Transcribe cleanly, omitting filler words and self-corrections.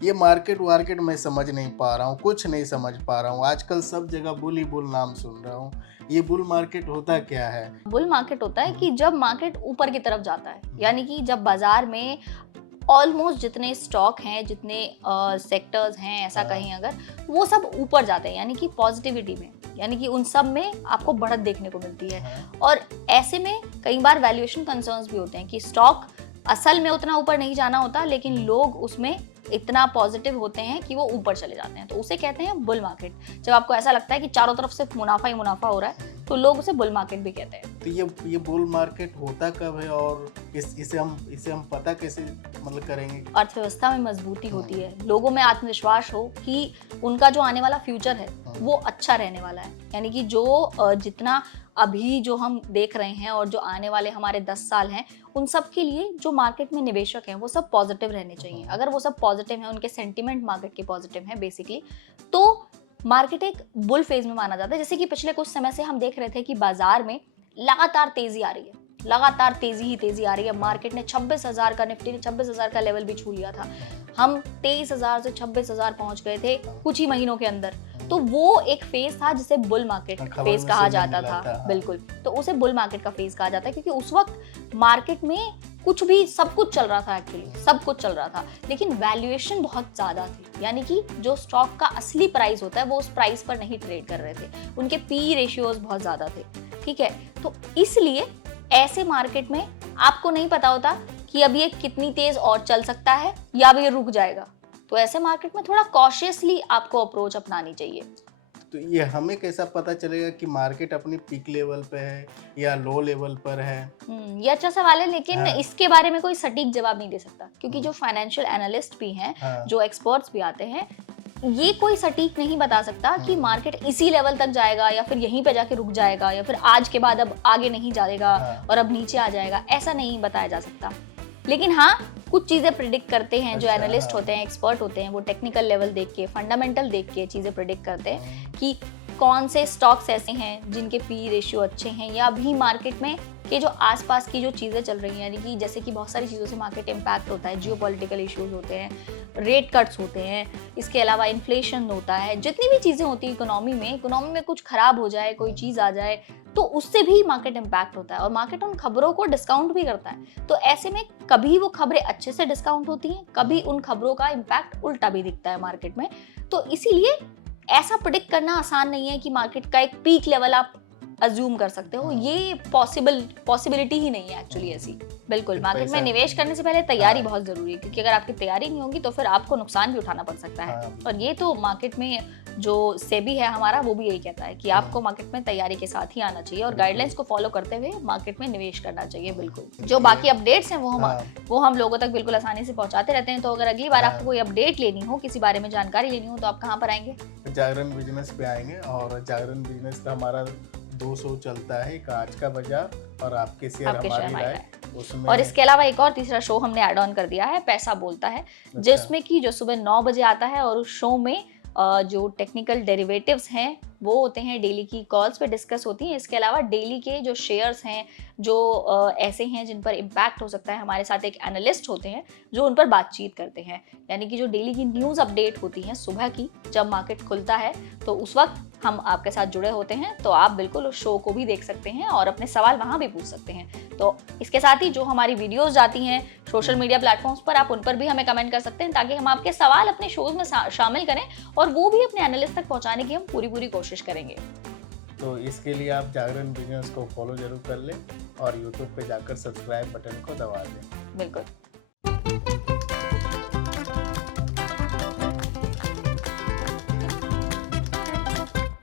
ये मार्केट वार्केट मैं समझ नहीं पा रहा हूँ, कुछ नहीं समझ पा रहा हूँ। आजकल सब जगह बुल ही बुल नाम सुन रहा हूँ। ये बुल मार्केट होता क्या है? बुल मार्केट होता है हम्म, कि जब मार्केट ऊपर की तरफ जाता है, यानी कि जब बाजार में ऑलमोस्ट जितने स्टॉक हैं, जितने सेक्टर्स हैं, ऐसा हाँ, कहें अगर, वो सब ऊपर जाते हैं, यानी कि पॉजिटिविटी में, यानी कि उन सब में आपको बढ़त देखने को मिलती है। हाँ, और ऐसे में कई बार वैल्यूएशन कंसर्न्स भी होते हैं कि स्टॉक असल में उतना ऊपर नहीं जाना होता, लेकिन लोग उसमें इतना पॉजिटिव होते हैं कि वो ऊपर चले जाते हैं, तो उसे कहते हैं बुल मार्केट। जब आपको ऐसा लगता है कि चारों तरफ सिर्फ मुनाफा ही मुनाफा हो रहा है, तो लोग उसे बुल मार्केट भी कहते हैं। तो ये बुल मार्केट होता कब है और इसे हम पता कैसे मतलब करेंगे? अर्थव्यवस्था में मजबूती हम्म, होती है, लोगों में आत्मविश्वास हो कि उनका जो आने वाला फ्यूचर है वो अच्छा रहने वाला है, यानी कि जो जितना अभी जो हम देख रहे हैं और जो आने वाले हमारे 10 साल हैं, उन सब के लिए जो मार्केट में निवेशक हैं वो सब पॉजिटिव रहने चाहिए। अगर वो सब पॉजिटिव हैं, उनके सेंटिमेंट मार्केट के पॉजिटिव हैं बेसिकली, तो मार्केट एक बुल फेज में माना जाता है। जैसे कि पिछले कुछ समय से हम देख रहे थे कि बाजार में लगातार तेजी आ रही है, लगातार तेजी ही तेजी आ रही है। मार्केट ने 26,000 का, निफ्टी ने 26,000 का लेवल भी छू लिया था। हम 23,000 से 26,000 पहुंच गए थे कुछ ही महीनों के अंदर। तो वो एक फेज था जिसे बुल मार्केट खबर फेज में कहा सुनने जाता मिला था। था, हाँ। बिल्कुल, तो उसे बुल मार्केट का फेज कहा जाता है, क्योंकि उस वक्त मार्केट में कुछ भी, सब कुछ चल रहा था, एक्चुअली सब कुछ चल रहा था, लेकिन वैल्यूएशन बहुत ज्यादा थी, यानी कि जो स्टॉक का असली प्राइस होता है वो उस प्राइस पर नहीं ट्रेड कर रहे थे, उनके पी रेशियोज बहुत ज्यादा थे। ठीक है, तो इसलिए ऐसे मार्केट में आपको नहीं पता होता कि अब ये कितनी तेज और चल सकता है या अब ये रुक जाएगा, तो ऐसे मार्केट में थोड़ा कॉशियसली आपको अप्रोच अपनानी चाहिए। तो ये हमें कैसा पता चलेगा कि मार्केट अपनी पीक लेवल पे है या लो लेवल पर है? ये अच्छा सवाल है, लेकिन हाँ, इसके बारे में कोई सटीक जवाब नहीं दे सकता, क्योंकि जो हम्म, फाइनेंशियल एनालिस्ट भी हैं, हाँ, जो एक्सपर्ट्स भी आते हैं, ये कोई सटीक नहीं बता सकता कि हम्म, मार्केट इसी लेवल तक जाएगा या फिर यहीं पे जाके रुक जाएगा या फिर आज के बाद अब आगे नहीं जाएगा हाँ, और अब नीचे आ जाएगा, ऐसा नहीं बताया जा सकता। लेकिन हाँ, कुछ चीजें प्रिडिक्ट करते हैं जो अच्छा, एनालिस्ट हाँ, होते हैं, एक्सपर्ट होते हैं, वो टेक्निकल लेवल देख के, फंडामेंटल देख के चीजें प्रिडिक्ट करते हैं हम्म, कि कौन से स्टॉक्स ऐसे हैं जिनके पी रेशियो अच्छे हैं, या अभी मार्केट में के जो आसपास की जो चीज़ें चल रही हैं, यानी कि जैसे कि बहुत सारी चीज़ों से मार्केट इम्पैक्ट होता है, जियोपॉलिटिकल इश्यूज होते हैं, रेट कट्स होते हैं, इसके अलावा इन्फ्लेशन होता है, जितनी भी चीज़ें होती हैं इकोनॉमी में कुछ खराब हो जाए, कोई चीज़ आ जाए, तो उससे भी मार्केट इम्पैक्ट होता है और मार्केट उन खबरों को डिस्काउंट भी करता है। तो ऐसे में कभी वो खबरें अच्छे से डिस्काउंट होती हैं, कभी उन खबरों का इम्पैक्ट उल्टा भी दिखता है मार्केट में। तो इसीलिए ऐसा प्रेडिक्ट करना आसान नहीं है कि मार्केट का एक पीक लेवल आप अज्यूम कर सकते हो, ये पॉसिबिलिटी ही नहीं है एक्चुअली ऐसी। बिल्कुल, फिर मार्केट में पैसा, निवेश करने से पहले तैयारी हाँ, बहुत जरूरी है, क्योंकि अगर आपकी तैयारी नहीं होगी तो फिर आपको नुकसान भी उठाना पड़ सकता है। हाँ, और ये तो मार्केट में जो सेबी है हमारा, वो भी यही कहता है कि आपको मार्केट में तैयारी के साथ ही आना चाहिए और बिल्कुल। गाइडलाइंस को फॉलो करते हुए मार्केट में निवेश करना चाहिए। बिल्कुल, जो ये, बाकी अपडेट्स हैं हाँ, वो हम लोगों तक बिल्कुल आसानी से पहुंचाते रहते हैं। तो अगर अगली बार हाँ, आपको कोई अपडेट लेनी हो, किसी बारे में जानकारी लेनी हो, तो आप कहाँ पर आएंगे? जागरण बिजनेस पे आएंगे और जागरण बिजनेस का हमारा 2 शो चलता है, एक आज का बाजार और आपके शेयर आपके शेयर हमारी हमारी राय। राय। उसमें और इसके अलावा एक और तीसरा शो हमने ऐड ऑन कर दिया है, पैसा बोलता है, अच्छा, जिसमें कि जो सुबह 9 बजे आता है और उस शो में जो टेक्निकल डेरिवेटिव्स हैं वो होते हैं, डेली की कॉल्स पे डिस्कस होती हैं। इसके अलावा डेली के जो शेयर्स हैं, जो ऐसे हैं जिन पर इम्पैक्ट हो सकता है, हमारे साथ एक एनालिस्ट होते हैं जो उन पर बातचीत करते हैं, यानी कि जो डेली की न्यूज़ अपडेट होती हैं सुबह की, जब मार्केट खुलता है तो उस वक्त हम आपके साथ जुड़े होते हैं। तो आप बिल्कुल उस शो को भी देख सकते हैं और अपने सवाल वहाँ भी पूछ सकते हैं। तो इसके साथ ही जो हमारी वीडियोस जाती हैं सोशल मीडिया प्लेटफॉर्म्स पर, आप उन पर भी हमें कमेंट कर सकते हैं, ताकि हम आपके सवाल अपने शोज में शामिल करें और वो भी अपने एनालिस्ट तक पहुंचाने की हम पूरी कोशिश करेंगे। तो इसके लिए आप जागरण बिजनेस को फॉलो जरूर कर लें और यूट्यूब पे जाकर सब्सक्राइब बटन को दबा दें। बिल्कुल।